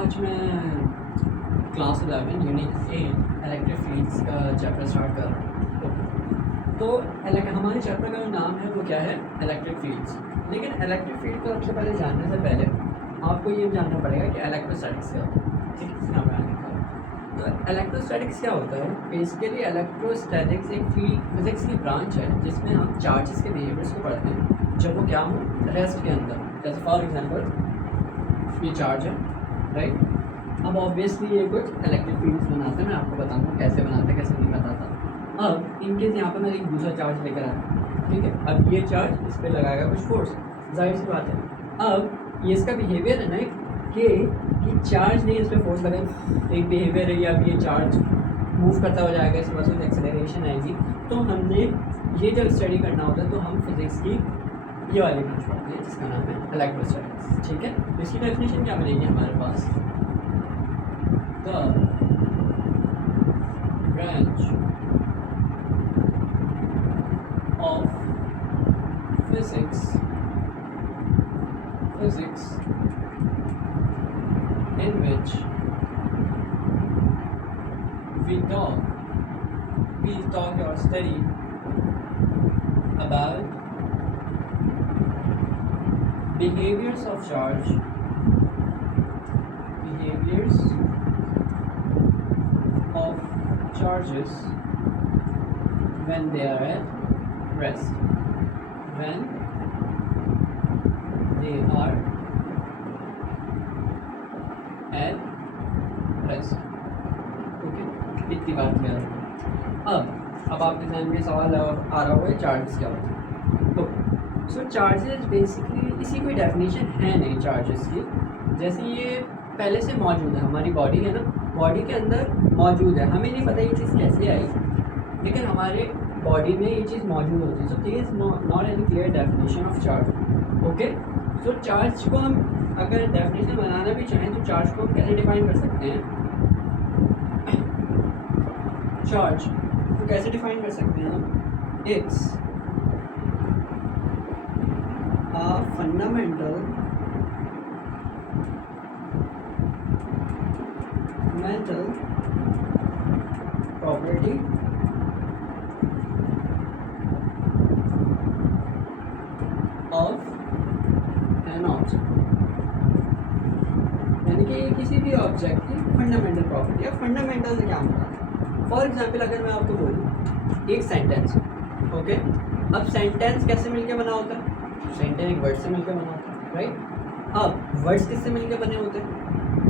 आज मैं class 11 unit 8 electric fields का चैप्टर स्टार्ट कर रहा हूँ। तो हमारे चैप्टर का जो नाम है वो क्या है, इलेक्ट्रिक फील्ड्स। लेकिन इलेक्ट्रिक फील्ड को सबसे पहले जानने से पहले आपको ये जानना पड़ेगा कि इलेक्ट्रोस्टैटिक्स क्या होता है। ठीक है, इसका नाम लिखा है। तो इलेक्ट्रोस्टैटिक्स क्या होता है? बेसिकली इलेक्ट्रोस्टैटिक्स एक फिजिक्स की ब्रांच है जिसमें हम चार्जेस के बिहेवियर्स को पढ़ते हैं जब वो क्या हो, रेस्ट के अंदर। जैसे फॉर एग्जांपल ये चार्ज है, राइट। अब ऑब्वियसली ये कुछ इलेक्ट्रिक फील्ड्स बनाते हैं, मैं आपको बताऊंगा कैसे बनाते हैं, कैसे नहीं बताता। अब इनकेस यहाँ पर मैं एक दूसरा चार्ज लेकर आया, ठीक है। अब ये चार्ज इस पर लगाएगा कुछ फोर्स, जाहिर सी बात है। अब ये इसका बिहेवियर है ना कि चार्ज नहीं, इस पर फोर्स लगे, एक बिहेवियर है। अब ये चार्ज मूव करता हो जाएगा, इसके पास एक्सेलरेशन आएगी। तो हमने ये जब स्टडी करना होता है तो हम फिजिक्स की ये वाली ब्रांच पढ़ते हैं जिसका नाम है इलेक्ट्रोस्टैटिक्स। ठीक है, इसकी डेफिनेशन क्या मिलेगी हमारे पास? The branch of physics in which we talk or study about behaviors of charges when they are at rest. When they are at rest. Okay, इतनी बात क्लियर है। अब आपके ध्यान में सवाल आ रहा होगा चार्जेस क्या होते हैं। तो सो चार्जेस बेसिकली इसी कोई डेफिनेशन है नहीं चार्जेस की। जैसे ये पहले से मौजूद है, हमारी बॉडी है ना, बॉडी के अंदर मौजूद है। हमें नहीं पता ये चीज़ कैसे आई, लेकिन हमारे बॉडी में ये चीज़ मौजूद होती है। So there is not any clear definition of charge. Okay, so charge को हम अगर डेफिनेशन बनाना भी चाहें तो चार्ज को कैसे डिफाइन कर सकते हैं? चार्ज को कैसे डिफाइन कर सकते हैं हम? It's a fundamental mental property of an object। यानी कि किसी भी ऑब्जेक्ट की फंडामेंटल प्रॉपर्टी है। फंडामेंटल से क्या मतलब? फॉर एग्जाम्पल अगर मैं आपको बोलूँ एक सेंटेंस, ओके। अब सेंटेंस कैसे मिलके बना होता है? सेंटेंस एक वर्ड से मिलकर बना होता है, राइट। अब वर्ड्स किससे मिलकर बने होते हैं?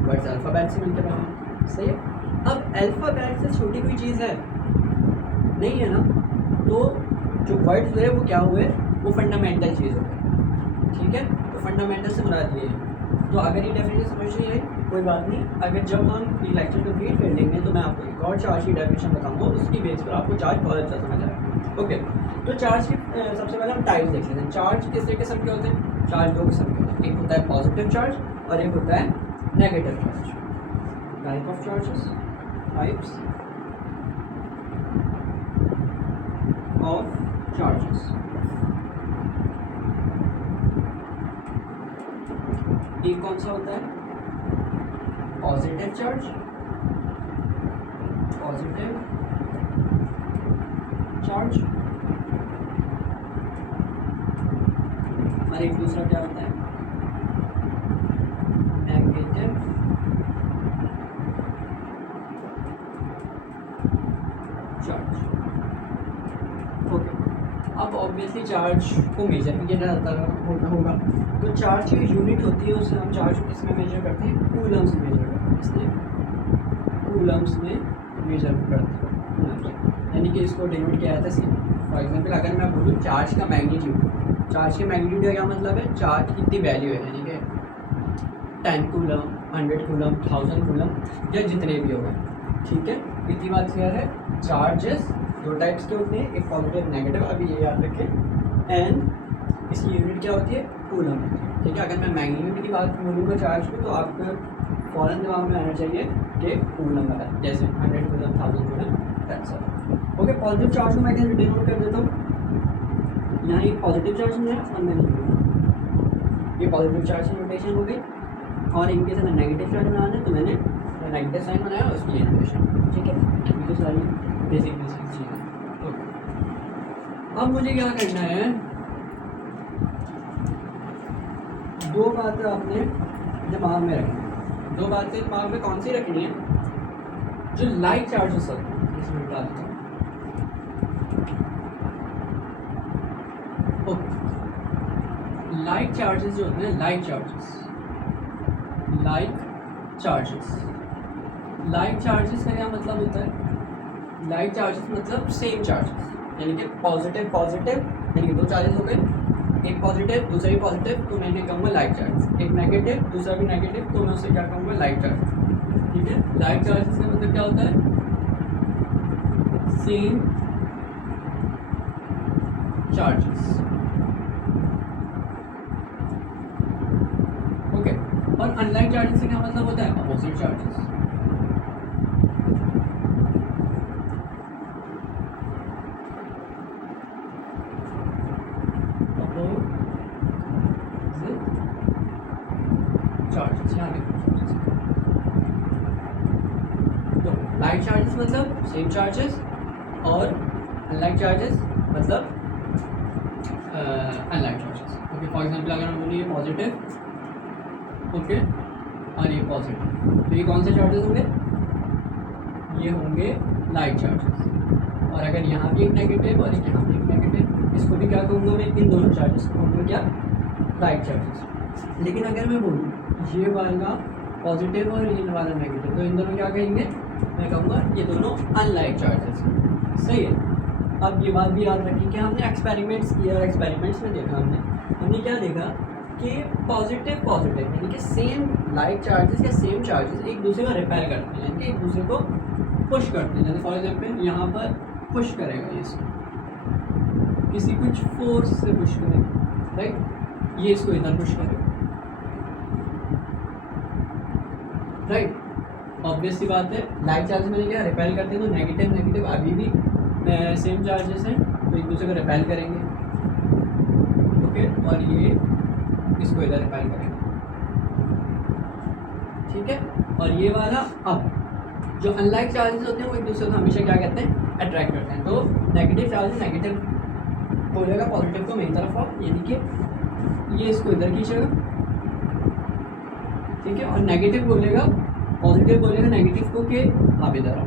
वर्ड्स अल्फ़ाबेट से मिलकर बने, सही है। अब अल्फ़ाबेट से छोटी कोई चीज़ है नहीं है ना, तो जो वर्ड्स हुए वो क्या हुए, वो फंडामेंटल चीज़ हो गई। ठीक है, तो फंडामेंटल से मुराद ये है। तो अगर ये डेफिनेशन समझ नहीं आई कोई बात नहीं, अगर जब हम ये लेक्चर कंप्लीट कर लेंगे तो मैं आपको एक और चार्ज की डेफिनेशन बताऊंगा, उसकी बेस पर आपको चार्ज बहुत अच्छा समझ आएगा। ओके, तो चार्ज की सबसे पहले हम टाइप देख लेते हैं। चार्ज किस किस्म के होते हैं? चार्ज दो किस्म के होते हैं, एक होता है पॉजिटिव चार्ज और एक होता है negative charge. Type of charges, types of charges. एक कौन सा होता है? Positive charge, positive charge. और एक दूसरा क्या होता है? Negative charge. ओके, अब ऑब्वियसली चार्ज को मेजर भी किया जाता होगा। तो चार्ज की यूनिट होती है, उससे हम चार्ज को किसमें मेजर करते हैं? कूलम्स में मेजर करते हैं। इसलिए कूलम्स में मेजर करते हैं, यानी कि इसको डिनोट किया जाता है। फॉर एग्जांपल अगर मैं बोलूँ चार्ज का मैग्नीट्यूड, चार्ज के मैग्नीट्यूड का क्या मतलब है? चार्ज की कितनी वैल्यू है, यानी कि 10 कूलम, 100 कूलम, 1000 कूलम या जितने भी हो गए। ठीक है, इतनी बात क्लियर है। चार्जेस दो टाइप्स के होते हैं, एक पॉजिटिव नेगेटिव, अभी ये याद रखें। एंड इसकी यूनिट क्या होती है? कूलम। ठीक है, अगर मैं मैग्नीट्यूड की बात बोलूँगा चार्ज की, तो आपको फ़ौरन दिमाग में आना चाहिए कि कूलम वाला, जैसे 100 coulomb, 1000 coulomb, that's all. Okay, positive charge को मैं कैसे डिनोट कर देता हूँ? यहाँ एक पॉजिटिव चार्ज में है और मैंने ये पॉजिटिव चार्ज की नोटेशन हो गई। और इनके साथ नेगेटिव चार्ज बनाना है तो मैंने नेगेटिव साइन बनाया और उसकी नोटेशन, ठीक है। ये तो सारी बेसिक चीज़ें। ओके, अब मुझे क्या करना है, दो बातें आपने दिमाग में रखनी है। दो बातें दिमाग में कौन सी रखनी है? जो लाइक चार्जेस होते हैं, इसमें बता देता हूँ। लाइक चार्जेस जो होते हैं, लाइक चार्जेस का क्या मतलब होता है? लाइक चार्जेस मतलब सेम चार्जेस, यानी कि पॉजिटिव यानी कि दो चार्जेस हो गए, एक पॉजिटिव दूसरा भी पॉजिटिव, तो मैंने कहूँगा लाइक चार्जेस। एक नेगेटिव दूसरा भी नेगेटिव, तो मैं उससे क्या कहूँगा? लाइक चार्जेस, ठीक है। लाइक चार्जेस का मतलब क्या होता है? Same charges, okay. और अनलाइक चार्जेस से क्या मतलब होता है? Opposite charges. लाइक चार्जेस मतलब सेम चार्जेस और अनलाइक चार्जेस मतलब unlike charges, okay. For example अगर हम बोले ये पॉजिटिव, ओके, और ये पॉजिटिव, तो ये कौन से चार्जेस होंगे? ये होंगे लाइक चार्जेस। और अगर यहाँ भी एक नेगेटिव और एक यहाँ भी एक नेगेटिव, इसको भी क्या कहूँगा मैं? इन दोनों चार्जेस को कहूँगा क्या? Like charges. लेकिन अगर मैं बोलूँ ये वाला पॉजिटिव और ये वाला नेगेटिव, तो इन दोनों क्या कहेंगे? मैं कहूँगा ये दोनों अनलाइक चार्जेस, सही है। अब ये बात भी याद रखिए कि हमने एक्सपेरिमेंट्स किया और एक्सपेरिमेंट्स में देखा हमने क्या देखा कि पॉजिटिव यानी कि सेम लाइक चार्जेस या सेम चार्जेस एक दूसरे को रिपेल करते हैं, यानी कि एक दूसरे को पुश करते हैं। जैसे फॉर एग्जाम्पल यहाँ पर पुश करेगा ये इसको, किसी कुछ फोर्स से पुश करेगा, राइट, ये इसको इधर पुश करेगा, राइट। ऑब्वियस सी बात है, लाइक चार्जेस मैंने क्या रिपेल करते हैं, तो नेगेटिव अभी भी सेम चार्जेस हैं, तो एक दूसरे को रिपेल करेंगे, ओके। और ये इसको इधर रिपेल करेंगे, ठीक है। और ये वाला, अब जो अनलाइक चार्जेस होते हैं वो एक दूसरे को हमेशा क्या कहते हैं? अट्रैक्ट करते हैं। तो नेगेटिव चार्जेस नेगेटिव बोलेगा पॉजिटिव को मेरी तरफ आओ, यानी कि ये इसको इधर खींचेगा, ठीक है। और नेगेटिव बोलेगा, पॉजिटिव बोलेगा नेगेटिव को कि आप इधर आओ।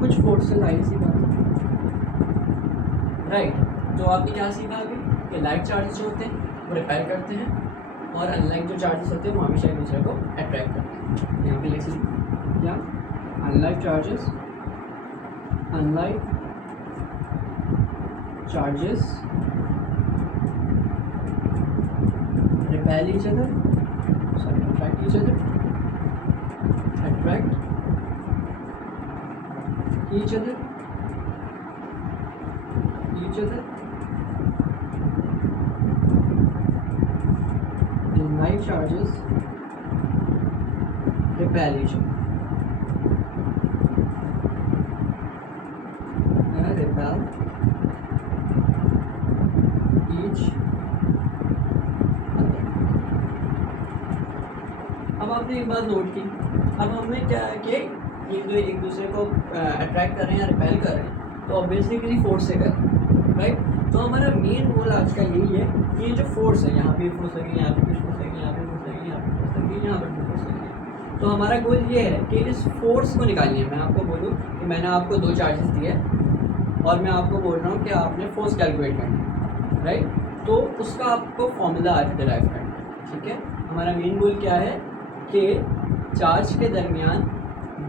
कुछ फोर्सेस आई सी बात, राइट। तो आपने क्या सीखा अभी कि लाइक चार्जेस जो होते हैं वो रिपेल करते हैं और अनलाइक जो चार्जेस होते हैं वो हमेशा एक दूसरे को अट्रैक्ट करते हैं। यहाँ पे लिख लीजिए क्या? Unlike charges repel each other, sorry attract each other, each other and like charges repel each other and repel each other। अब आपने एक बात नोट की, अब हमने क्या कि ये जो एक दूसरे को अट्रैक्ट कर रहे हैं या रिपेल कर रहे हैं, तो ऑब्वियसली किसी फोर्स से कर रहे हैं, राइट। तो हमारा मेन गोल आज का यही है कि ये जो फोर्स है, यहाँ पे फोर्स लगी, यहाँ पे कुछ फोर्स लगी, यहाँ पे फोर्स लगी, यहाँ पे फोर्स लगी, यहाँ पे फोर्स लगी, तो हमारा गोल ये है कि इस फोर्स को निकालिए। मैं आपको बोलूँ कि मैंने आपको दो चार्जेस दिए और मैं आपको बोल रहा हूँ कि आपने फोर्स कैलकुलेट करना है, राइट। तो उसका आपको फॉर्मूला आज डिराइव करना है, ठीक है। हमारा मेन गोल क्या है कि चार्ज के दरमियान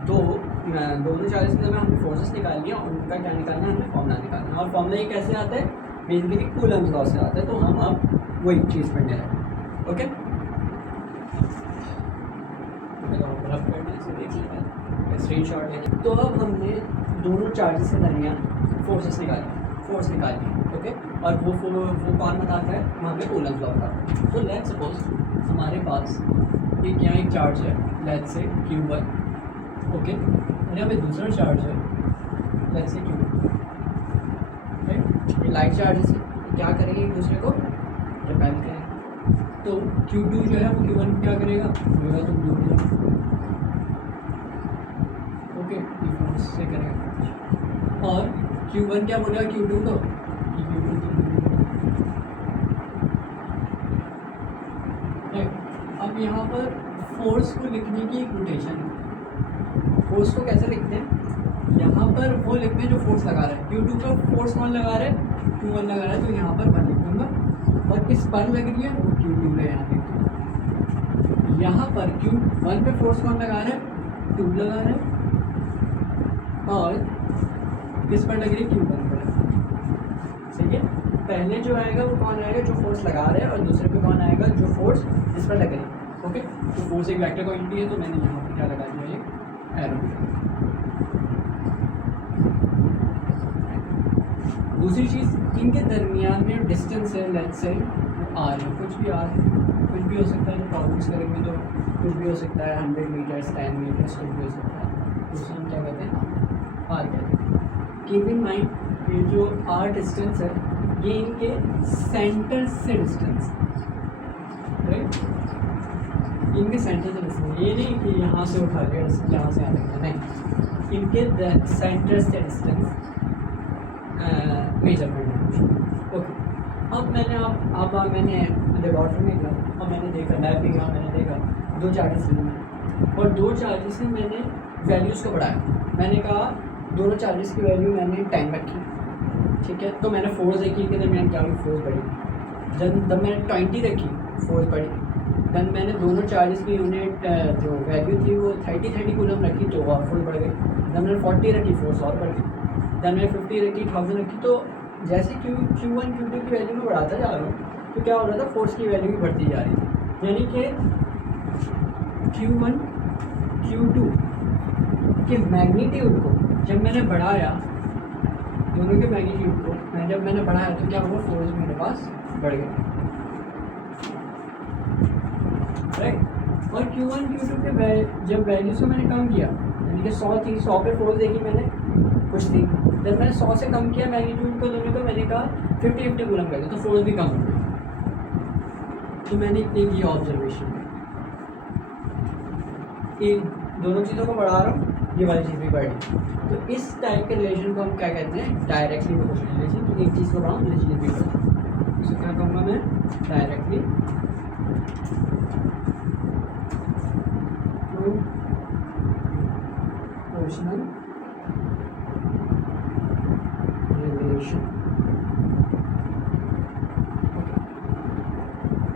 दोनों चार्जेस के दरमियान हमने फोर्सेस निकालनी है और उनका क्या निकालना है? हमें फॉर्मूला निकालना है। और फॉर्मूला ये कैसे आता है? बेसिकली कूलम्स लॉ से आता है। तो हम अब वही चीज़ पढ़ने लगे, ओके। स्क्रीनशॉट लेंगे। तो अब हमने दोनों चार्जेस के दरमियान फोर्स निकाली, ओके। और वो कौन बताता है? वहाँ पे कूलम्स लॉ बताता है। तो लेट्स सपोज हमारे पास एक यहाँ एक चार्ज है, लेट्स से Q1, ओके, और यहाँ पे दूसरा चार्ज है, लेट्स से Q2, राइट। ये लाइक चार्जेस क्या करेंगे? एक दूसरे को रिपेल करेंगे, तो Q2 जो है वो Q1 क्या करेगा, होगा तो ब्लू हो जाएगा। ओके, ये फोर्स से करेगा। और Q1 क्या बोलेगा Q2 को, Q2 अब यहाँ पर फोर्स को लिखने की एक नोटेशन है। फोर्स को कैसे लिखते हैं, यहाँ पर वो लिखते हैं जो फोर्स लगा रहा है। Q2 का फोर्स कौन लगा रहा है, Q1 लगा रहा है, तो यहाँ पर 1 लिखूँगा। और किस पर लग रही है, Q2 पे यहाँ लिखूँगा। यहाँ पर Q1 पे फोर्स कौन लगा रहा है, 2 लगा रहा है, और किस पर लग रही है, Q1 पर। ठीक है, पहले जो आएगा वो कौन आएगा, जो फोर्स लगा रहा है, और दूसरे पे कौन आएगा, जो फोर्स इस पर लग रही है। ओके, तो फोर्स एक वेक्टर क्वांटिटी है, तो मैंने यहाँ पर क्या लगा दिया, ये एरो। दूसरी चीज़, इनके दरमियान में डिस्टेंस है, लेट्स से आर है, कुछ भी आर है, कुछ भी हो सकता है। जो प्रॉब्लम्स करेंगे तो कुछ भी हो सकता है, 100 मीटर्स, 10 मीटर्स, कुछ भी हो सकता है। तो उसे हम क्या कहते हैं, आर कहते हैं। कीप इन माइंड ये जो आर डिस्टेंस है ये इनके सेंटर से डिस्टेंस, राइट, इनके सेंटर से डिस्टेंस, ये नहीं कि यहाँ से उठा लिया डिस्टेंस यहाँ से आने का, नहीं, इनके सेंटर से डिस्टेंस मेजरमेंट है। ओके, अब मैंने लेबॉर्ट्री में गया और मैंने देखा, लैब में गया, मैंने देखा 2 चार्जेस लिए और 2 चार्जेस में मैंने वैल्यूज़ को बढ़ाया। मैंने कहा दोनों चार्जेस की वैल्यू मैंने 10 रखी, ठीक है, तो मैंने फोर्स देखी कि मैंने क्या हुई, फोर्स बढ़ी। जब मैंने 20 रखी, फोर्स बढ़ी। देन मैंने दोनों चार्जेस की यूनिट जो वैल्यू थी वो 30 कूलम रखी, तो और फोर्स बढ़ गई। जब मैंने 40 रखी, फोर्स और बढ़ गई। देन मैंने 50 रखी, 1000 रखी। तो जैसे Q1 Q2 की वैल्यू में बढ़ाता जा रहा हूँ तो क्या हो रहा था, फोर्स की वैल्यू भी बढ़ती जा रही थी। यानी कि Q1 Q2 के मैग्नीट्यूड को जब मैंने बढ़ाया, दोनों के मैग्नीट्यूड को जब मैंने बढ़ाया तो क्या हुआ, फोर्स मेरे पास बढ़ गया, राइट। और Q1 Q2 के जब वैल्यूज़ को मैंने कम किया, यानी कि 100 थी, 100 पे फोर्स देखी मैंने, कुछ थी। जब मैंने 100 से कम किया मैग्नीट्यूड को दोनों को, मैंने कहा 50 कूलम कर दिया, तो फोर्स भी कम हो गया। तो मैंने एक ये ऑब्जर्वेशन कि दोनों चीज़ों को बढ़ा रहा हूँ, ये वाली चीज़ भी बढ़ रही। तो इस टाइप के रिलेशन को हम क्या कहते हैं, डायरेक्टली प्रोपोर्शनल रिलेशन। तो एक चीज़ को बढ़ाऊँ, दूसरी चीज़ भी बढ़ाऊँ, इसको क्या कहूँगा मैं, डायरेक्टली प्रोपोर्शनल रिलेशन।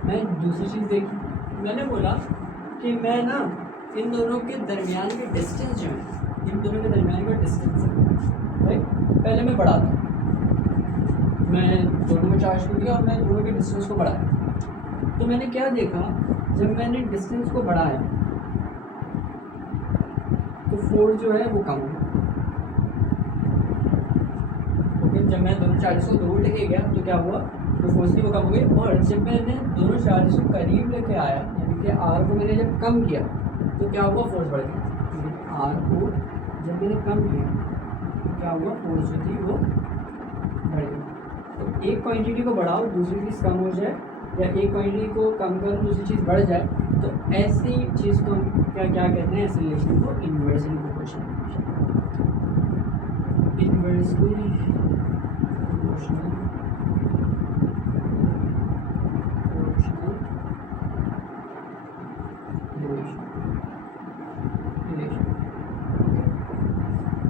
मैं दूसरी चीज़ देखी, मैंने बोला कि मैं ना इन दोनों के दरमियान के डिस्टेंस जो है, इन दोनों के दरमियान का डिस्टेंस है, राइट। पहले मैं बढ़ाता हूँ, मैं दोनों को चार्ज कर दिया और मैं दोनों के डिस्टेंस को बढ़ाया। तो मैंने क्या देखा, जब मैंने डिस्टेंस को बढ़ाया तो फोर्स जो है वो कम हो। ओके, जब मैं दोनों चार्जेस को दूर लेके गया तो क्या हुआ, तो फोर्स थी वो कम हो गई। और जब मैंने दोनों चार्जेस को करीब लेके आया, यानी कि आर को मैंने जब कम किया तो क्या हुआ, फोर्स बढ़ गई। आर को जब मैंने कम किया तो क्या हुआ, फोर्स जो थी वो बढ़ गई। तो एक क्वांटिटी को बढ़ाओ, दूसरी चीज़ कम हो जाए, या एक क्वांटिटी को कम करो, दूसरी चीज़ बढ़ जाए, तो ऐसी चीज़ को हम क्या कहते हैं, ऐसे रिलेशन को इन्वर्सली प्रोपोर्शनल, इन्वर्सली प्रोपोर्शनल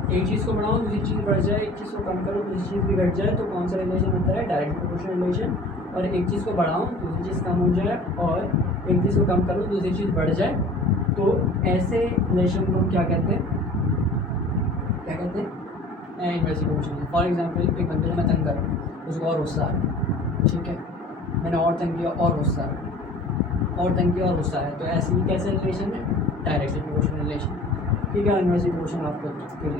एक चीज़ को बढ़ाओ, दूसरी चीज़ बढ़ जाए, एक चीज़ को कम करो, दूसरी चीज़ भी घट जाए, तो कौन सा रिलेशन होता है, डायरेक्ट प्रोपोर्शनल रिलेशन। और एक चीज़ को बढ़ाओ, दूसरी चीज़ कम हो जाए, और एक चीज़ को कम करो, दूसरी चीज़ बढ़ जाए, तो ऐसे रिलेशन को हम क्या कहते हैं, इन्वर्सली प्रोपोर्शनल। फॉर एग्जाम्पल, एक बंदे को मैं तंग कर रहा हूँ, उसको और गुस्सा है, ठीक है, मैंने और तंग किया और गुस्सा है, और तंग किया और गुस्सा है, तो ऐसे ही कैसे रिलेशन है, डायरेक्टली प्रोपोर्शनल रिलेशन, ठीक है। इन्वर्सली प्रोपोर्शनल आपको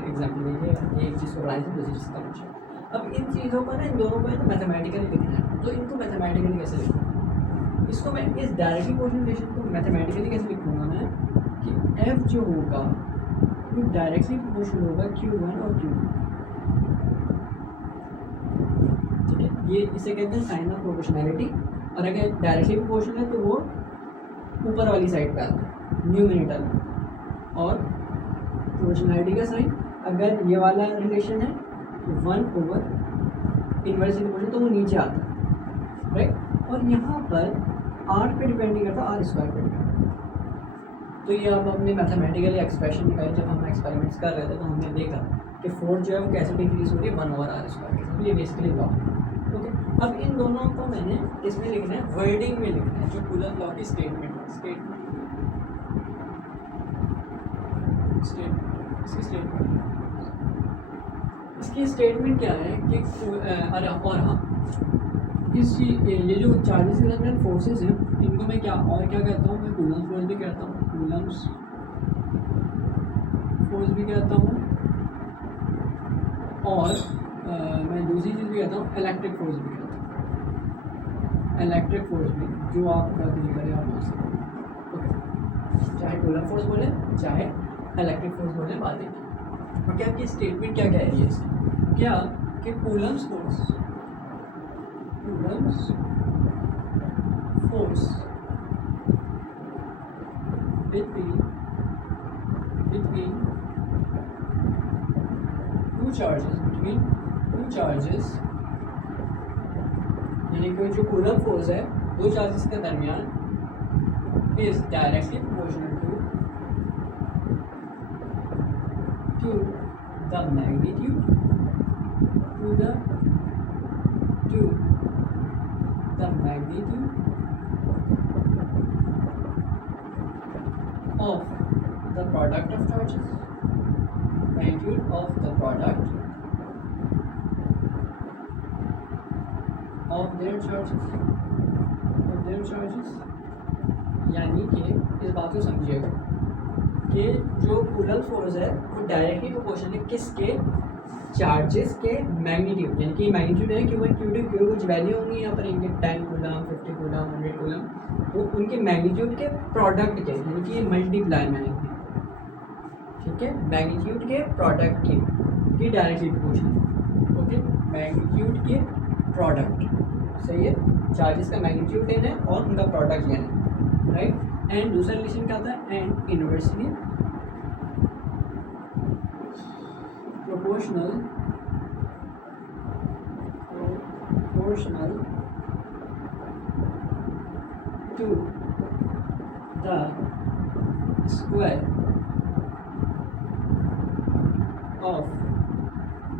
एग्जाम्पल दीजिए, एक चीज़ को बढ़ाने से दूसरी चीज़ कम हो जाए। अब इन चीज़ों को ना, इन दोनों को मैथमेटिकली लिखना है, तो इनको मैथमेटिकली कैसे लिखूँ, इसको मैं इस डायरेक्टली प्रोपोर्शनल रिलेशन को मैथमेटिकली कैसे लिखूँगा मैं, कि एफ जो होगा वो डायरेक्टली प्रोपोर्शनल होगा Q1 और Q2, ठीक है। ये इसे कहते हैं साइन ऑफ प्रोपोर्शनैलिटी। और अगर डायरेक्टली प्रोपोर्शनल है तो वो ऊपर वाली साइड पे आता है न्यूमरेटर में, और प्रोपोर्शनैलिटी का साइन अगर ये वाला रिलेशन है 1/, इन्वर्सली प्रोपोर्शनल तो वो नीचे आता है, राइट। और यहाँ पर आर पे डिपेंडिंग करता है, आर स्क्वायर पे डिपेंड। तो ये अब हमने मैथमेटिकली एक्सप्रेशन निकाली जब हम एक्सपेरिमेंट्स कर रहे थे, तो हमने देखा कि फोर्स जो है वो कैसे डिक्रीज हो रही है 1/r² के साथ। ये बेसिकली लॉ है, ओके। अब इन दोनों को मैंने इसमें लिखना है, वर्डिंग में लिखना है, जो कूलम लॉ की स्टेटमेंट है। इसकी स्टेटमेंट क्या है कि अरे और हाँ, ये जो चार्जेस के दरमियान फोर्सेस हैं, इनको मैं क्या और क्या कहता हूँ, मैं कूलम्स फोर्स भी कहता हूँ, कूलम्स फोर्स भी कहता हूँ, और मैं दूसरी चीज़ भी कहता हूँ इलेक्ट्रिक फोर्स भी कहता हूँ। इलेक्ट्रिक फोर्स भी, जो आपका दिल करे आप बोल सकते हैं, ओके। चाहे कूलम फोर्स बोले चाहे इलेक्ट्रिक फोर्स बोले, बात एक ही। और क्या आपकी स्टेटमेंट क्या कह रही है इसकी, क्या कि Coulomb's force between two charges, यानी कि जो कूलम फोर्स है दो चार्जेस के दरमियान, is directly proportional to the magnitude of the product of charges, magnitude of the product of their charges, यानी कि इस बात को समझिएगा कि जो कूलम फोर्स है वो डायरेक्टली प्रोपोर्शनल है किसके, चार्जेस के मैग्नीट्यूड, यानी कि मैग्नीट्यूड है Q1 Q2 Q कुछ वैल्यू होंगी यहाँ पर इनके 10 कूलम 50 कूलम 100 कूलम, तो उनके मैग्नीट्यूड के प्रोडक्ट के, यानी कि मल्टीप्लाई में आएंगे, ठीक है, मैग्नीट्यूड के प्रोडक्ट की डायरेक्टली प्रोपोर्शनल, ओके। मैग्नीट्यूड के प्रोडक्ट, सही है, चार्जेस का मैग्नीट्यूड लेना है और उनका प्रोडक्ट लेना है, राइट। एंड दूसरा रिलेशन क्या आता है, and inversely proportional to the square of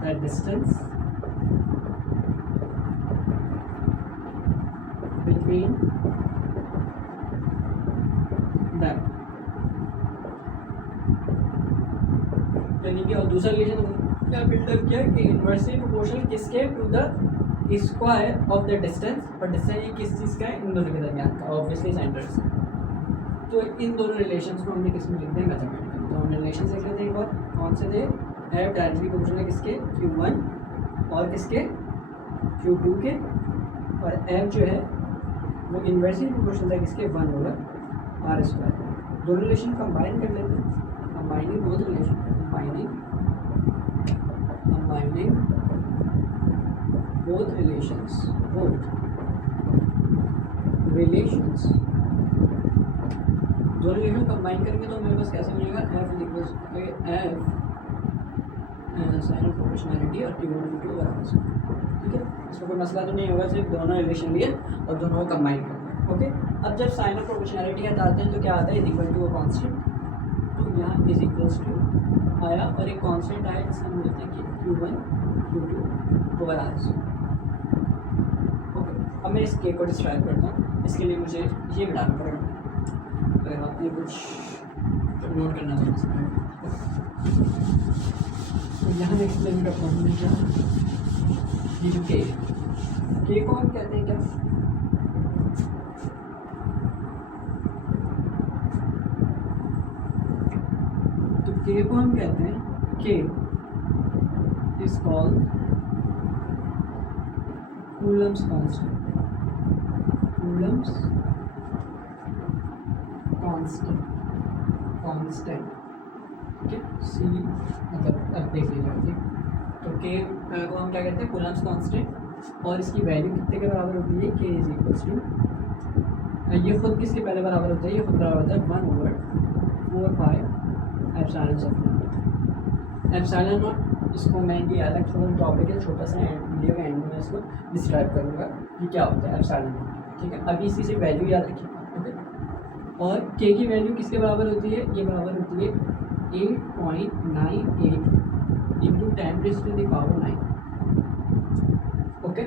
the distance between them, यानी कि और दूसरा रिलेशन क्या बिल्डअप किया कि इनवर्सली प्रोपोर्शनल किसके, to the square of the distance, और डिस्टेंस ये किस चीज़ का है, इन दोनों के दरमियान का, ऑब्वियसली सेंटर्स। तो इन दोनों रिलेशंस को हमने किस में लिख दिया, मैथमेटिकल। तो हमने रिलेशन लिख लेते हैं एक बार, कौन से थे, एफ डायरेक्टली प्रोपोर्शनल किसके, Q1 और किसके, Q2 के, और एफ जो है वो इनवर्सली प्रोपोर्शनल था किसके, 1/r²। दोनों रिलेशन कंबाइन कर लेते हैं, combining both relation, combining both relations, दो रिलेशन कंबाइन करेंगे तो मेरे पास कैसे मिलेगा, f साइन ऑफ प्रोपोर्शनैलिटी और Q1 बराबर, ठीक है। इसमें कोई मसला तो नहीं होगा, सिर्फ दोनों रिलेशन लिए और दोनों को कंबाइन करना है, ओके। अब जब साइन ऑफ प्रोपोर्शनैलिटी हटाते हैं तो क्या आता है, is equal to a constant, तो यहाँ इज इक्वल्स टू आया और एक कांस्टेंट आया जिससे हम बोलते हैं कि Q1 Q2 over are. Okay, अब मैं इस के को डिस्क्राइब करता हूँ, इसके लिए मुझे ये मिटाना पड़ेगा, अगर आपने कुछ नोट करना चाहिए। तो यहाँ मैं एक्सप्लेन करता हूँ मैं क्या, ये जो के को हम कहते हैं क्या, के को हम कहते हैं, के इज कॉल्ड कूलम्स कांस्टेंट, ठीक है। सी मतलब अब देख लीजिए, ठीक। तो के को हम क्या कहते हैं, कूलम्स कांस्टेंट, और इसकी वैल्यू कितने के बराबर होती है, के इज इक्वल्स टू, ये खुद किसके पहले बराबर होता है, ये खुद बराबर होता है 1/4 epsilon of not. Epsilon not इसको मैं ये अलग थोड़ा टॉपिक है, छोटा सा वीडियो के एंड में इसको डिस्क्राइब करूँगा कि क्या होता है एप्सिलॉन नॉट, ठीक है। अभी इसी से वैल्यू याद रखिए, ओके। और के की वैल्यू किसके बराबर होती है, ये बराबर होती है 8.98 इंटू 10⁻⁹, ओके।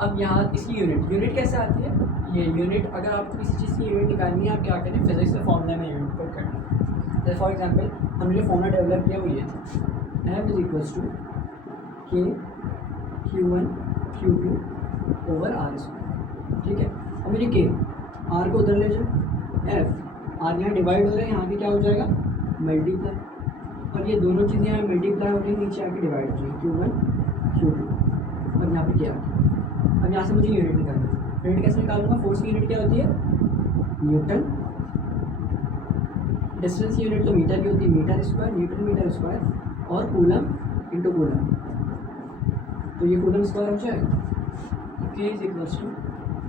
अब यहाँ इसकी यूनिट कैसे आती है, ये यूनिट अगर आपको किसी चीज़ की यूनिट निकालनी है, आप क्या करें, फिजिक्स के फॉर्मूले में यूनिट पुट करना। जैसे फॉर एग्जांपल हमने जो फॉर्मूला डेवलप किया वो ये था, F इज इक्वल्स टू के Q1 Q2 over R square, ठीक है। और मेरी के R को उधर ले जाओ, F R यहाँ डिवाइड हो रहा है, यहाँ पे क्या हो जाएगा, मल्टीप्लाई, और ये दोनों चीज़ें यहाँ मल्टीप्लाई हो रही है, नीचे आके डिवाइड हो जाएगी Q1 Q2, और यहाँ पे क्या। अब यहाँ से मुझे यूनिट निकालना है, यूनिट कैसे निकालूंगा, फोर्स की यूनिट क्या होती है, न्यूटन, डिस्टेंस की यूनिट तो मीटर की होती है, metre square, newton metre square, और कूलम इंटू कूलम, तो ये कूलम स्क्वायर हो जाएगा, K is equals to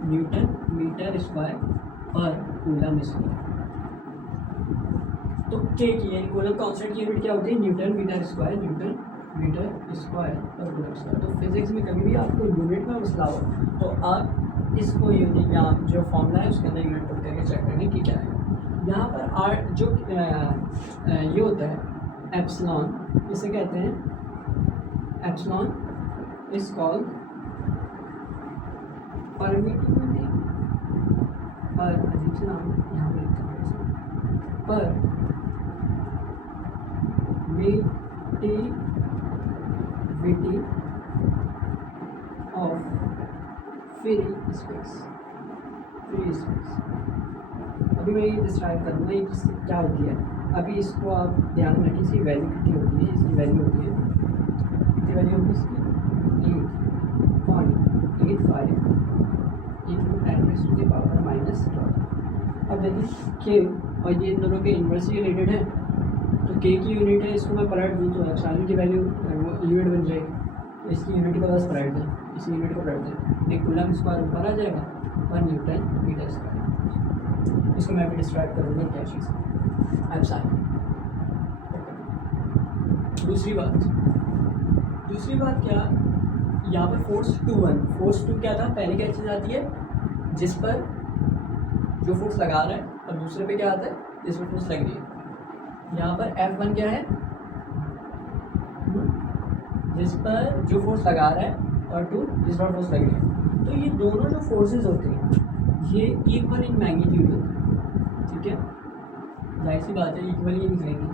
newton metre square और कूलम स्क्वायर। तो के की यानी कूलम कांस्टेंट की यूनिट क्या होती है, newton metre square, newton metre square और कूलम स्क्वायर। तो फिजिक्स में कभी भी आपको यूनिट में मसला हो तो आप इसको यूनिट या जो फॉर्मूला है उसके अंदर यूनिट पुट करके चेक करेंगे कि क्या है। यहाँ पर आर जो ये होता है एप्सिलॉन, इसे कहते हैं एप्सिलॉन इज कॉल्ड परमिटिविटी, पर अजीब से नाम यहाँ पर परमिटिविटी ऑफ फ्री स्पेस। अभी मैं ये डिस्क्राइब करूँगा ये क्या होती है। अभी इसको आप ध्यान में रखिए, इसकी वैल्यू कितनी होती है, इसकी वैल्यू होती है कितनी वैल्यू होती है इसकी 8.85 इंटू 10⁻⁻12। अब देखिए के और ये इन दोनों के इन्वर्स रिलेटेड है, तो के की यूनिट है, इसको मैं पलट दूँ तो एप्सिलॉन की वैल्यू यूनिट बन जाएगी, इसकी यूनिट को बस पलट दें, इस यूनिट को पलट दें, एक कूलम स्क्वायर ऊपर आ जाएगा और न्यूटन मीटर स्क्वायर। इसको मैं भी डिस्क्राइब करूँगा क्या चीज़ है एप्सिलॉन। दूसरी बात क्या, यहाँ पर फोर्स 2 क्या था, पहले क्या चीज़ आती है जिस पर जो फोर्स लगा रहा है, और दूसरे पे क्या आता है जिस पर फोर्स लग रही है। यहाँ पर F1 क्या है, जिस पर जो फोर्स लगा रहा है, और 2 जिस पर फोर्स लग रही है। तो ये दोनों जो फोर्सेस होते हैं ये इक्वल इन मैग्नीट्यूड होते हैं, ठीक है, जाहिर सी बात है इक्वल ही निकलेंगे,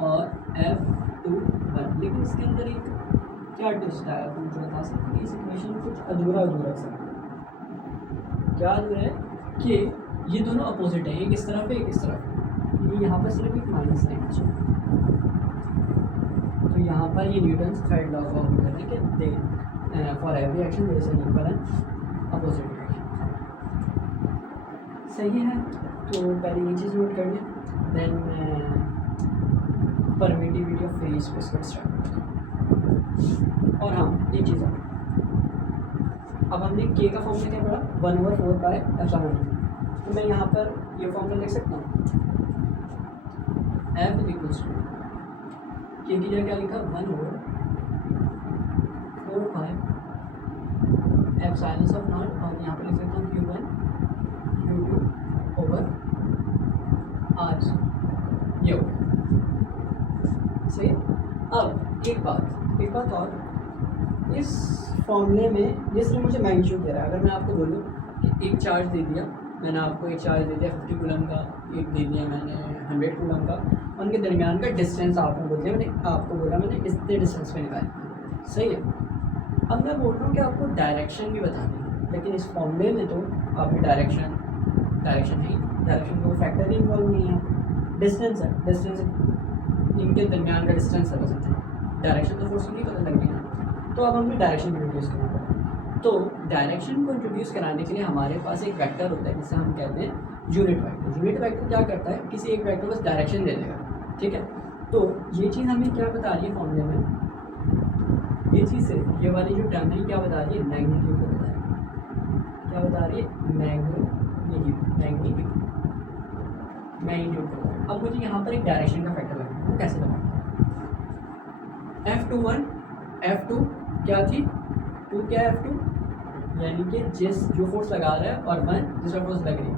और F2 1। लेकिन इसके अंदर एक क्या ट्विस्ट है, आप मुझे बता सकते हैं, इस इक्वेशन में कुछ अधूरा सा। क्या अधूरा है कि ये दोनों अपोजिट है, एक इस तरफ है एक इस तरफ, ये यहाँ पर सिर्फ एक माइनस साइन है। तो यहाँ पर ये न्यूटन्स थर्ड लॉ को हम करें कि the for every action there is an equal and opposite direction. सही है, तो पहले ये चीज़ नोट कर लें, then permittivity of free space को स्टार्ट करते हैं। और हाँ एक चीज़ है, अब हमने के का फॉर्मूला क्या पढ़ा, 1/4 तो मैं यहाँ पर ये फॉर्मूला लिख सकता हूँ, F इज इक्वल्स टू के की जगह क्या लिखा, 1/4 एप्सिलॉन ऑफ नॉट, और यहाँ पर लिख सकता हूँ Q1 Q2 ओवर R। ये हो सही। अब एक बात और, इस फॉर्मूले में ये सिर्फ मुझे मैग्नीट्यूड दे रहा है। अगर मैं आपको बोलूँ कि एक चार्ज दे दिया, मैंने आपको एक चार्ज दे दिया 50 कूलम का, एक दे दिया मैंने 100 कूलम का, उनके दरमियान का डिस्टेंस आपने बोल दिया, मैंने आपको बोला मैंने इतने डिस्टेंस पे निकालना, सही है। अब मैं बोल रहा हूँ कि आपको डायरेक्शन भी बतानी है, लेकिन इस फॉर्मूले में तो आपने डायरेक्शन को फैक्टर ही इन्वॉल्व नहीं है, डिस्टेंस है, डिस्टेंस इनके दरमियान का डिस्टेंस है, बस डायरेक्शन तो फोर्स नहीं पता लगेगा। तो अब हमें डायरेक्शन को इंट्रोड्यूस करना पड़ेगा। तो डायरेक्शन को इंट्रोड्यूस कराने के लिए हमारे पास एक वेक्टर होता है जिसे हम कहते हैं यूनिट वेक्टर। यूनिट वेक्टर क्या करता है, किसी एक वेक्टर को बस डायरेक्शन दे देगा, ठीक है। तो ये चीज़ हमें क्या बता रही है फॉर्मूले में, ये चीज़ से ये वाली जो टर्म है क्या बता रही है, मैग्नीट्यूड को बता रही है। क्या बता रही है, मैग्नीट्यूड को। अब मुझे यहाँ पर एक डायरेक्शन का फैक्टर लगना है, वो कैसे लगाऊँ। F2 क्या थी, 2 क्या है F2, यानी कि जो फोर्स लगा रहा है और 1 जिसका फोर्स लग रही है।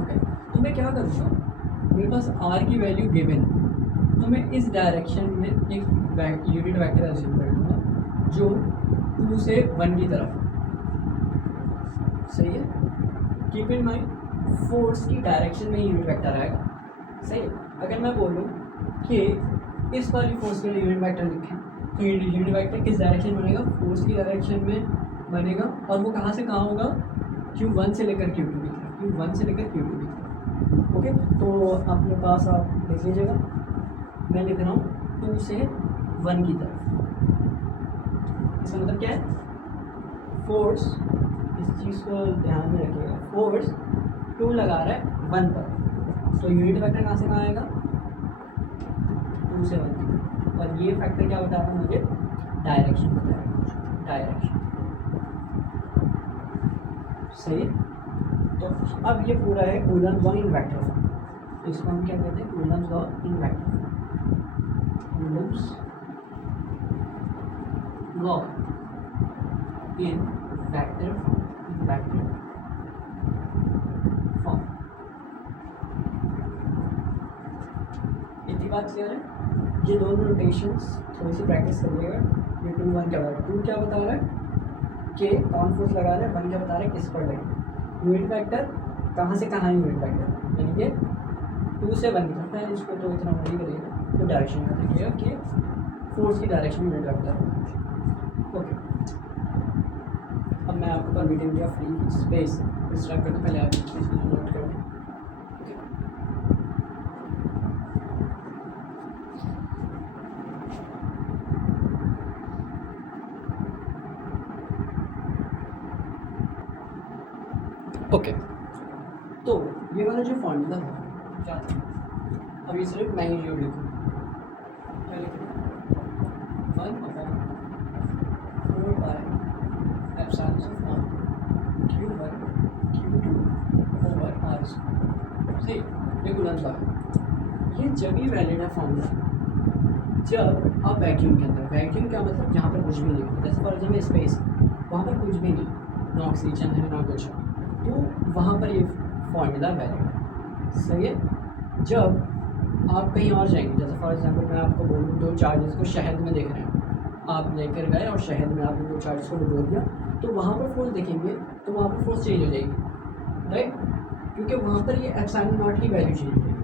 ओके, तो मैं क्या करूँगा, मेरे पास R की वैल्यू गिवन, तो मैं इस डायरेक्शन में एक यूनिट वेक्टर अज्यूम कर लूँगा जो 2 से 1 की तरफ, सही है। कीप इन माइंड फोर्स की डायरेक्शन में यूनिट वेक्टर आएगा, सही है। अगर मैं बोलूँ कि इस वाली फोर्स के लिए यूनिट वेक्टर लिखें, तो यूनिट वेक्टर किस डायरेक्शन बनेगा, फोर्स की डायरेक्शन में बनेगा, और वो कहाँ से कहाँ होगा, Q1 से लेकर Q2 की तरफ, Q1 से लेकर Q2 की तरफ। ओके, तो अपने पास आप देख लीजिएगा, मैं लिख रहा हूँ 2 से 1 की तरफ। इसका मतलब क्या है, फोर्स, इस चीज़ को ध्यान में रखिएगा, फोर्स 2 लगा रहा है 1 पर, तो यूनिट वेक्टर कहाँ से कहाँ आएगा, 2 से 1 की तरफ। और ये फैक्टर क्या बता रहा है मुझे, डायरेक्शन बताएगा, डायरेक्शन, सही। तो अब ये पूरा है Coulomb's law in vector form, इसको हम क्या कहते हैं, Coulomb's law in vector form, Coulomb's law in vector form. इतनी बात क्लियर है। ये दोनों नोटेशंस थोड़ी सी प्रैक्टिस करिएगा। ये 2 1 क्या बता रहा है, 2 क्या बता रहा है कि कौन फोर्स लगा रहा है, 1 क्या बता रहा है किस पर लगेगा। यूनिट वेक्टर कहाँ से कहाँ यूनिट वेक्टर, यानी कि 2 से 1 की तरफ है, इसको तो इतना नहीं करिएगा, तो डायरेक्शन में देखिएगा कि फोर्स की डायरेक्शन यूनिट वेक्टर। ओके, अब मैं आपको permittivity of free space start करने पहले आप इस चीज़ को नोट करें। ओके, तो ये वाला जो फॉर्मूला है क्या था, अब ये सिर्फ मैग्नीट्यूड लिखूँ, क्या लिखूँ, 1/4 pi epsilon Q1 Q2 over R square. सही, ये कूलम्ब्स लॉ है। ये जब भी वैलिड है फॉर्मूला जब आप वैक्यूम के अंदर, वैक्यूम क्या मतलब, जहाँ पर कुछ भी नहीं होता, जैसे फॉर एग्जाम्पल स्पेस, वहाँ पर कुछ भी नहीं, ना ऑक्सीजन है ना कुछ, तो वहाँ पर ये फॉर्मूला वैलिड है, सही है। जब आप कहीं और जाएंगे, जैसे फॉर एग्जांपल मैं आपको बोलूँ 2 चार्जेस को शहद में देख रहे हैं, आप लेकर गए और शहद में आपने 2 चार्जेस को डुबो दिया, तो वहाँ पर फोर्स देखेंगे तो वहाँ पर फोर्स चेंज हो जाएगी, राइट, क्योंकि वहाँ पर ये एप्सिलॉन नॉट की वैल्यू चेंज हो जाएगी,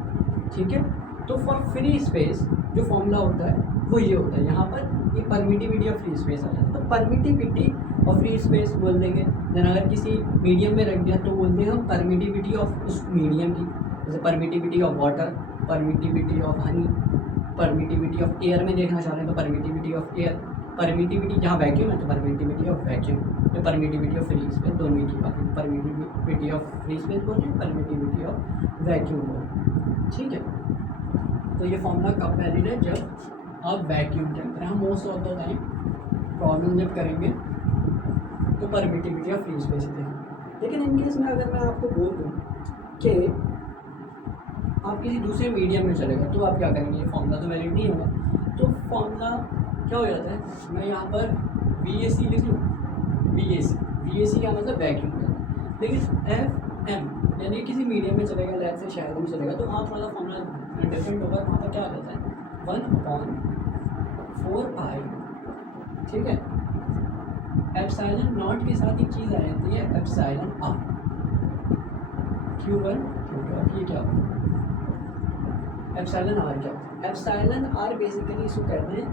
ठीक है। तो फॉर फ्री स्पेस जो फॉर्मूला होता है वो ये होता है, यहाँ पर ये परमिटिविटी ऑफ फ्री स्पेस आ जाता है, तो परमिटिविटी और फ्री स्पेस बोल देंगे। देन अगर किसी मीडियम में रख दिया तो बोलते हैं हम परमिटिविटी ऑफ उस मीडियम की, जैसे permittivity of water, permittivity of honey, permittivity of air में देखना चाह रहे हैं तो परमिटिविटी ऑफ एयर, परमिटिविटी जहाँ वैक्यूम है तो परमिटिविटी ऑफ वैक्यूम, या परमिटिविटी ऑफ फ्री स्पेस, दोनों की बात है, परमिटिविटी ऑफ फ्री स्पेस बोल रहे हैं, परमिटिविटी ऑफ वैक्यूम बोल रहे हैं, ठीक है। तो ये फॉर्मूला कब वैलिड है, जब आप वैक्यूम के अंदर, हम most of the time problem जब करेंगे तो परमिटिविटी ऑफ फ्री स्पेस देखें। लेकिन इन केस में अगर मैं आपको बोल दूँ कि आप किसी दूसरे मीडियम में चलेगा तो आप क्या करेंगे, ये फॉर्मूला तो वैलिड नहीं होगा, तो फॉर्मूला क्या हो जाता है, मैं यहाँ पर VAC लिख लूँ, VAC क्या मतलब वैक्यूम का, लेकिन FM यानी किसी मीडियम में चलेगा, लैब से शहर में चलेगा, तो वहाँ थोड़ा फॉर्मूला डिफरेंट होगा, वहाँ पर क्या हो जाता है 1/4 पाई, ठीक है। एप्सिलॉन नॉट के साथ एक चीज़ आ जाती है एप्सिलॉन R, Q1 Q2, ये क्या होता है एप्सिलॉन R, क्या होता है एप्सिलॉन R, बेसिकली इसको कहते हैं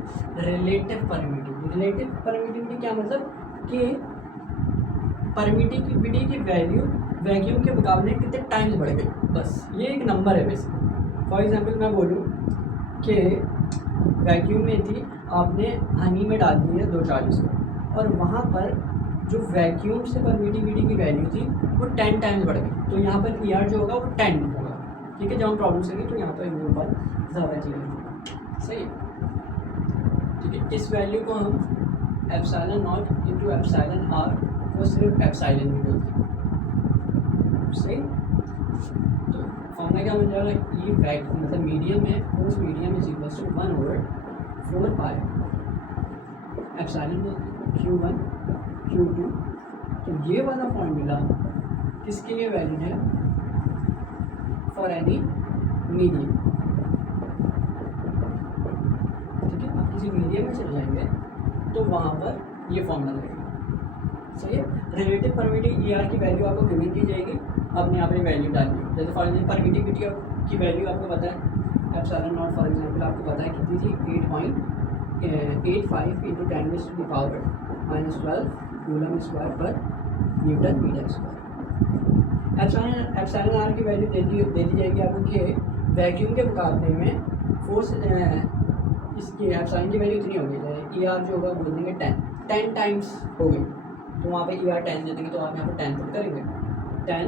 रिलेटिव परमिटिविटी। रिलेटिव परमिटिविटी क्या मतलब कि परमिटिविटी की वैल्यू वैक्यूम के मुकाबले कितने टाइम्स बढ़ गई, बस ये एक नंबर है बेसिकली। फॉर एग्जांपल मैं बोलूँ कि वैक्यूम में थी, आपने हनी में डाल दी है 2 चार्जेस को, और वहाँ पर जो वैक्यूम से परमिटिविटी की वैल्यू थी वो 10 टाइम्स बढ़ गई, तो यहाँ पर ER जो होगा वो 10 होगा, ठीक है। जब हम प्रॉब्लम से तो यहाँ पर ये बात ज़्यादा क्लियर होगा, सही, ठीक है। इस वैल्यू को हम epsilon naught into epsilon r वो सिर्फ एप्सिलॉन भी बोलते हैं, सही। तो फॉर्मूला क्या बन जाएगा, ई वैक्यूम मतलब मीडियम है, उस medium is equal to 1/4 pi epsilon Q1 Q2। तो ये वाला फॉर्मूला किसके लिए वैलिड है, फॉर एनी मीडियम, ठीक है। आप किसी मीडियम में चले जाएंगे तो वहाँ पर ये फॉर्मूला लगेगा, सही है। रिलेटिव परमिटिव ई आर की वैल्यू आपको गिवन दी जाएगी, आपने यहाँ पर वैल्यू डालनी है। जैसे फॉर एग्जाम्पल परमिटिविटी की वैल्यू आपको पता है, एप्सिलॉन नॉट फॉर एग्जाम्पल आपको पता है कितनी थी, 8.85 into 10⁻⁻12 coulomb square per newton metre square. Epsilon r की वैल्यू दे दी जाएगी आपको कि वैक्यूम के मुकाबले में फोर्स इसकी एप्सिलॉन की वैल्यू इतनी होगी, ई आर जो होगा बोल देंगे 10 टाइम्स हो गई, तो वहाँ पे ई आर 10 दे देंगे, तो आप यहाँ पर 10 पुट करेंगे, 10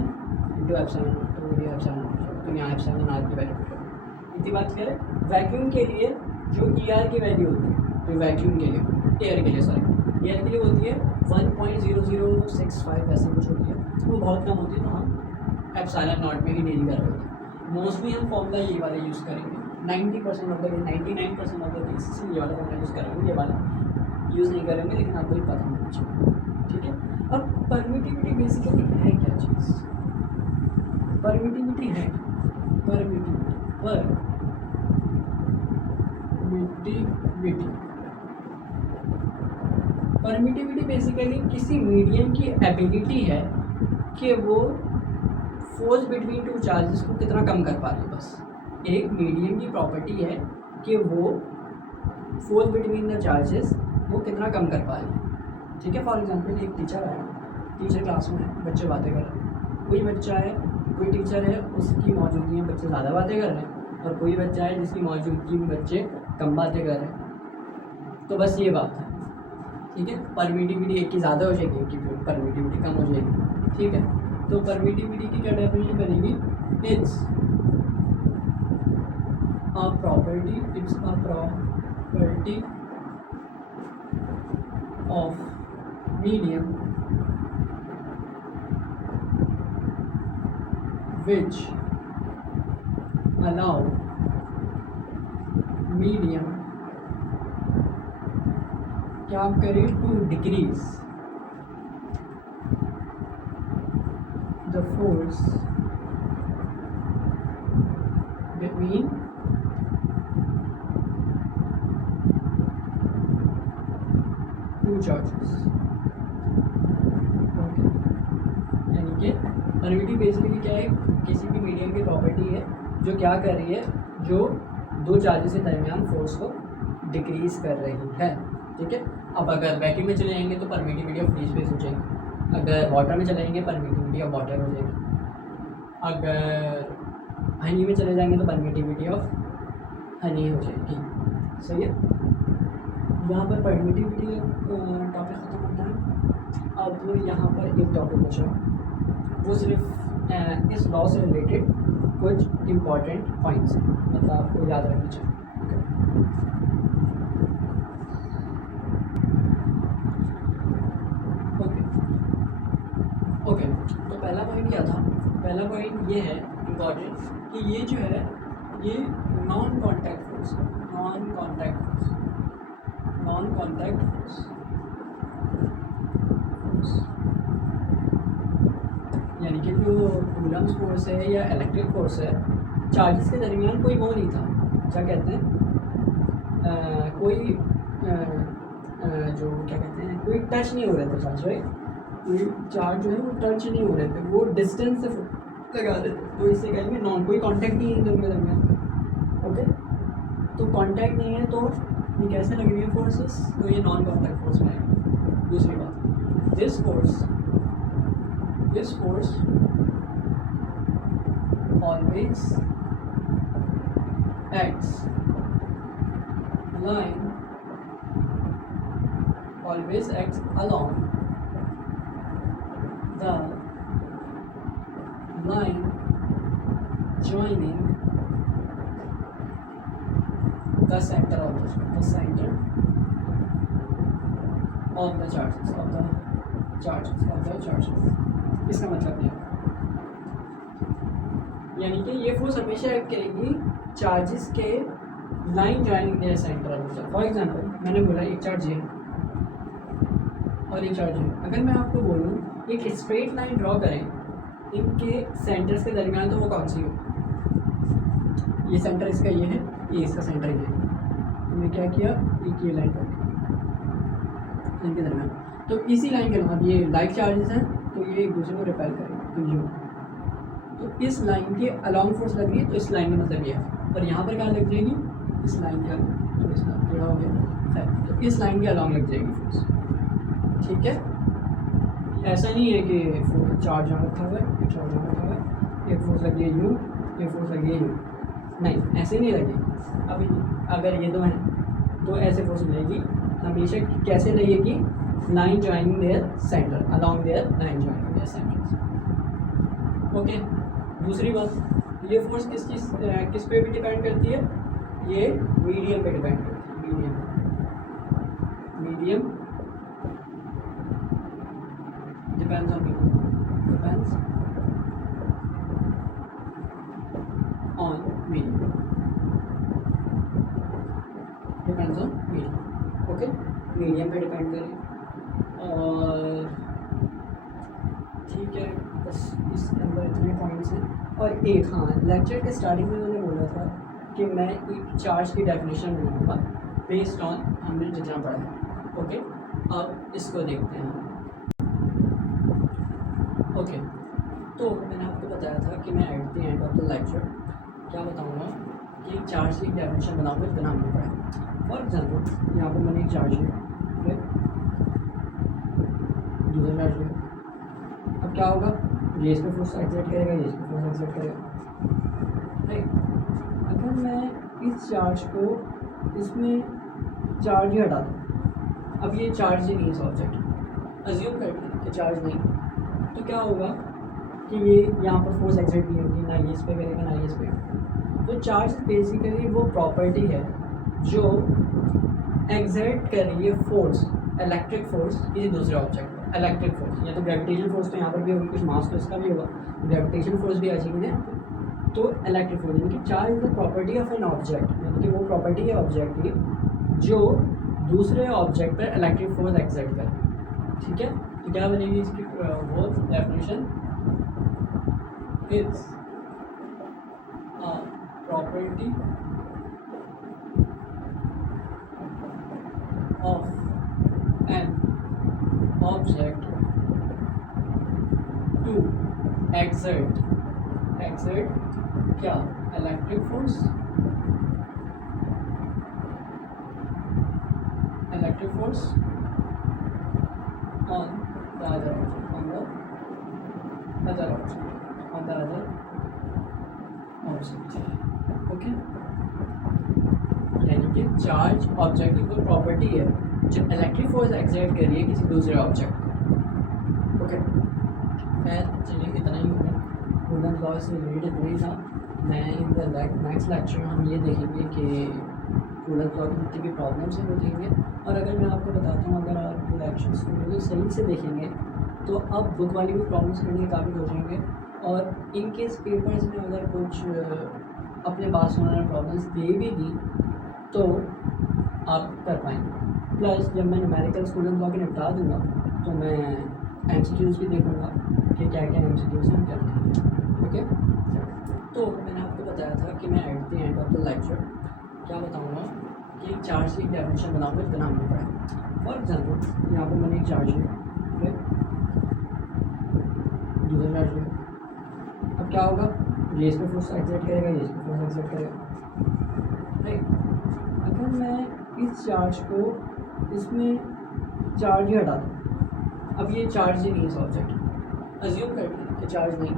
इंटू एप्सिलॉन नॉट, तो ये एप्सिलॉन नॉट, तो यहाँ एप्सिलॉन आर की वैल्यू पुट करेंगे। इतनी बात क्लियर है। वैक्यूम के लिए जो ई आर की वैल्यू होती है, तो वैक्यूम के लिए, एयर के लिए सॉरी, एयर के लिए होती है 1.0065 ऐसे कुछ होती है, वो बहुत कम होती है, तो हम एप्सिलॉन नॉट में ही डील कर रहे होते हैं। मोस्टली हम फॉर्मूला ये वाला यूज़ करेंगे 90% of the 99% of the cases ये वाला फॉर्मूला यूज़ करेंगे, ये वाला यूज़ नहीं करेंगे, लेकिन आपको ये पता होना चाहिए, ठीक है। अब परमिटिविटी बेसिकली है क्या चीज़, परमिटिविटी है परमिटिविटी बेसिकली किसी मीडियम की एबिलिटी है कि वो फोर्स बिटवीन टू चार्जेस को कितना कम कर पा रहे, बस एक मीडियम की प्रॉपर्टी है कि वो फोर्स बिटवीन द चार्जेस वो कितना कम कर पा रहे हैं, ठीक है। फॉर एग्जांपल एक टीचर है, टीचर क्लास में है, बच्चे बातें कर रहे हैं, कोई बच्चा है, कोई टीचर है, उसकी मौजूदगी में बच्चे ज़्यादा बातें कर रहे हैं, और कोई बच्चा है जिसकी मौजूदगी में बच्चे कम बातें कर रहे हैं, तो बस ये बात है, ठीक है। परमिटिविटी एक की ज़्यादा हो जाएगी, एक की परमिटिविटी कम हो जाएगी, ठीक है। तो परमिटिविटी की क्या डेफिनेशन बनेगी, it's a property of medium which allow medium क्या करें to decrease the force between two charges, यानी कि परमिटिव बेसिकली क्या है, किसी भी मीडियम की प्रॉपर्टी है जो क्या कर रही है, जो दो चार्जेस के दरमियान फोर्स को डिक्रीज कर रही है, ठीक है। अब अगर वैक्यूम में चले जाएंगे तो परमिटिविटी ऑफ फ्री स्पेस हो जाएगी, अगर वाटर में चले जाएंगे परमिटिविटी ऑफ वाटर हो जाएगी, अगर हनी में चले जाएंगे तो परमिटिविटी ऑफ हनी हो जाएगी, सही है। यहाँ पर परमिटिविटी टॉपिक ख़त्म होता है। अब यहाँ पर एक टॉपिक बचा, वो सिर्फ इस लॉ से रिलेटेड कुछ इम्पॉर्टेंट पॉइंट्स हैं, मतलब आपको याद रखनी चाहिए, ओके। तो पहला पॉइंट क्या था, पहला पॉइंट ये है इम्पॉर्टेंट कि ये जो है ये नॉन कॉन्टैक्ट फोर्स, यानी कि जो कूलम्स फोर्स है या इलेक्ट्रिक फोर्स है, चार्जेस के दरमियान कोई वो नहीं था, क्या कहते हैं कोई जो क्या कहते हैं, कोई टच नहीं हो रहे थे चार्ज, राइट। कोई चार्ज जो है वो टच नहीं हो रहे थे, वो डिस्टेंस से लगा रहे थे, तो इससे कहेंगे नॉन, कोई कांटेक्ट नहीं है इन दोनों के दरमियान, ओके। तो कांटेक्ट नहीं है तो ये कैसे लग रही है फोर्सेस, तो ये नॉन कांटेक्ट फोर्स में आएगी। दूसरी बात, this force always acts along the line joining the center of the of the charges इसका मतलब क्या है? यानी कि ये फोर्स हमेशा एक्ट करेगी चार्जेस के line joining their centre. For example मैंने बोला एक चार्ज है और एक चार्ज है। अगर मैं आपको बोलूँ एक स्ट्रेट लाइन ड्रॉ करें इनके सेंटर्स के दरमियान, तो वो कौन सी हो? ये सेंटर इसका ये है, ये इसका सेंटर ये है। तो मैं क्या किया, एक ये लाइन ड्रॉ इनके दरमियान। तो इसी लाइन के बाद ये लाइक चार्जेस हैं, तो ये एक दूसरे को रिपेल करें, तो यू। तो इस लाइन के अलॉन्ग फोर्स लग रही है, तो इस लाइन का मतलब ये है। और यहाँ पर क्या लग जाएगी, इस लाइन के अलॉन्ग, तो इस लाइन जुड़ा हो गया, तो इस लाइन के अलॉन्ग लग जाएगी फोर्स। ठीक है, ऐसा नहीं है कि चार्ज यहाँ रखा हुआ है, एक चार्ज यहाँ रखा हुआ है, एक फोर्स लगी है यू, एक फोर्स लगी है यू, नहीं ऐसे नहीं लगेगी। अभी अगर ये दो हैं तो ऐसे फोर्स मिलेगी हमेशा। कैसे लगेगी? Line joining their centre, along their line joining their centre. Okay, दूसरी बात, ये फोर्स किस पे भी डिपेंड करती है? ये मीडियम पे डिपेंड करती है। Medium depends on medium, depends on medium, depends on medium। Okay, medium पे डिपेंड करें। और ठीक है, बस इस अंदर इतने पॉइंट्स हैं। और एक, हाँ, लेक्चर के स्टार्टिंग में मैंने बोला था कि मैं एक चार्ज की डेफिनेशन बनाऊंगा बेस्ड ऑन हमने जितना पढ़ा है। ओके, अब इसको देखते हैं। ओके, तो मैंने आपको बताया था कि मैं at the end of the lecture क्या बताऊंगा कि एक चार्ज की डेफिनेशन बनाऊंगा जितना हमने पढ़ा है। फॉर एग्जांपल यहाँ पर मैंने एक चार्ज लिया, ठीक, दूसरा चार्ज लिया। अब क्या होगा, ये इस पर फोर्स एक्सर्ट करेगा, ये इस पर फोर्स एक्सर्ट करेगा, राइट। अगर मैं इस चार्ज को इसमें चार्ज ही हटा दूँ, अब ये चार्ज ही नहीं है सब्जेक्ट, अज्यूम करते हैं कि चार्ज नहीं, तो क्या होगा कि ये यहाँ पर फोर्स एक्सर्ट नहीं होगी, ना ये इस पे करेगा ना ये इस पे। तो चार्ज बेसिकली वो प्रॉपर्टी है जो एक्सर्ट कर रही है फोर्स, इलेक्ट्रिक फोर्स किसी दूसरे ऑब्जेक्ट पर। इलेक्ट्रिक फोर्स या तो ग्रेविटेशन फोर्स, तो यहाँ पर भी होगी, कुछ मास तो इसका भी होगा, ग्रेविटेशन फोर्स भी आ जाएगी ना। तो इलेक्ट्रिक फोर्स यानी कि charge is the property of an object, यानी कि वो प्रॉपर्टी है ऑब्जेक्ट की जो दूसरे ऑब्जेक्ट पर इलेक्ट्रिक फोर्स एक्सर्ट करे। ठीक है, तो क्या बनेगी इसकी वो definition? It's a property of an object to exert क्या? Electric force on the other object। Okay, यानी कि चार्ज ऑब्जेक्ट की कोई प्रॉपर्टी है जो इलेक्ट्रिक फोर्स एक्सर्ट कर रही है किसी दूसरे ऑब्जेक्ट। ओके, खैर चलिए इतना ही होगा, कूलम्ब्स लॉ से रिलेटेड इतना ही था। मैं इन द नेक्स्ट लेक्चर में हम ये देखेंगे कि कूलम्ब्स लॉ की जितनी भी प्रॉब्लम्स हैं वो देखेंगे। और अगर मैं आपको बताता हूँ, अगर आप लेक्चर्स को बिल्कुल सही से देखेंगे तो आप बुक वाली भी प्रॉब्लम्स करने के काबिल हो जाएंगे। और इन केस पेपर्स में अगर कुछ अपने पास होने वाले प्रॉब्लम्स दे भी दी तो आप कर पाएंगे। प्लस जब मैं न्यूमेरिकल कूलम्ब्स लॉ के निपटा दूँगा तो मैं MCQs भी देखूँगा कि क्या क्या MCQs हैं क्या नहीं। ओके, तो मैंने आपको बताया था कि मैं at the end of the lecture क्या बताऊँगा कि एक चार्ज की डेफिनेशन बनाऊँगा जितना हमने पढ़ा है। फॉर एग्जांपल यहाँ पर मैंने एक चार्ज लिया, ठीक, दूसरा चार्ज लिया। अब क्या होगा, ये इस पर फोर्स एक्सर्ट करेगा, ये इस पर फोर्स एक्सर्ट करेगा, राइट। अगर मैं इस चार्ज को इसमें चार्ज ही हटा दूँ, अब ये चार्ज ही नहीं है सब्जेक्ट, अज्यूम करते हैं कि चार्ज नहीं,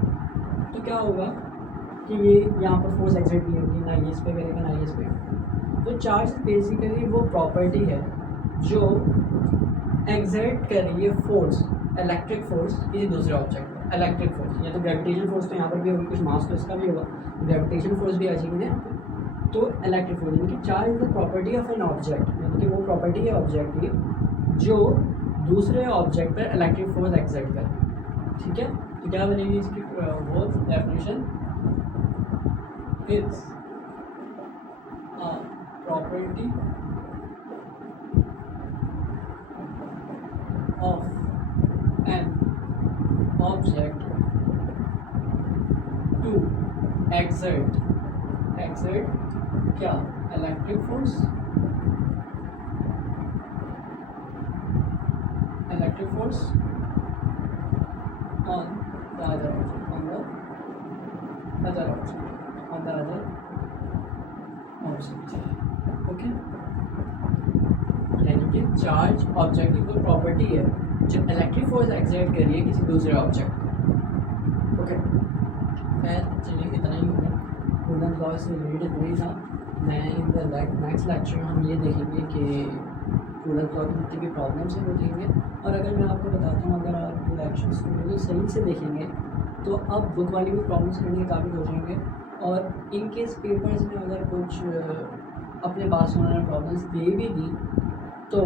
तो क्या होगा कि ये यहाँ पर फोर्स एक्सर्ट नहीं होगी, ना ये इस पर करेगा ना ये इस पर। तो चार्ज बेसिकली वो प्रॉपर्टी है जो एक्सर्ट कर रही है फोर्स, इलेक्ट्रिक फोर्स किसी दूसरे ऑब्जेक्ट पर। इलेक्ट्रिक फोर्स या तो ग्रेविटेशन फोर्स, तो यहाँ पर भी होगी, कुछ मास तो इसका भी होगा, ग्रेविटेशन फोर्स भी आ जाएगी ना। तो इलेक्ट्रिक फोर्स यानी कि charge is the property of an object, यानी कि वो प्रॉपर्टी है ऑब्जेक्ट की जो दूसरे ऑब्जेक्ट पर इलेक्ट्रिक फोर्स एक्सर्ट करे, ठीक है। तो क्या बनेगी इसकी वो definition, it's property of an object to exert क्या, electric force on the other object, okay. यानी कि चार्ज ऑब्जेक्ट की कोई प्रॉपर्टी है जो इलेक्ट्रिक फोर्स एक्सर्ट कर रही है किसी दूसरे ऑब्जेक्ट, ओके। खैर चलिए इतना ही होगा, कूलम्ब लॉ से रिलेटेड नहीं था। मैं इन द नेक्स्ट लेक्चर में हम ये देखेंगे कि कूलम्ब लॉ की जितनी भी प्रॉब्लम्स हैं वो देखेंगे। और अगर मैं आपको बताता हूँ, अगर आप लेक्चर्स को बिल्कुल सही से देखेंगे तो आप बुक वाली भी प्रॉब्लम्स करने के काबिल हो जाएंगे, और इन केस पेपर्स में अगर कुछ अपने पास उन्होंने प्रॉब्लम्स दे भी दी तो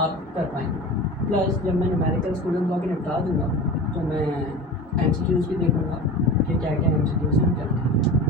आप कर पाएंगे। प्लस जब मैं न्यूमेरिकल्स कूलम्ब लॉ के निपटा दूँगा तो मैं MCQs भी देखूँगा कि क्या क्या MCQs हैं क्या नहीं।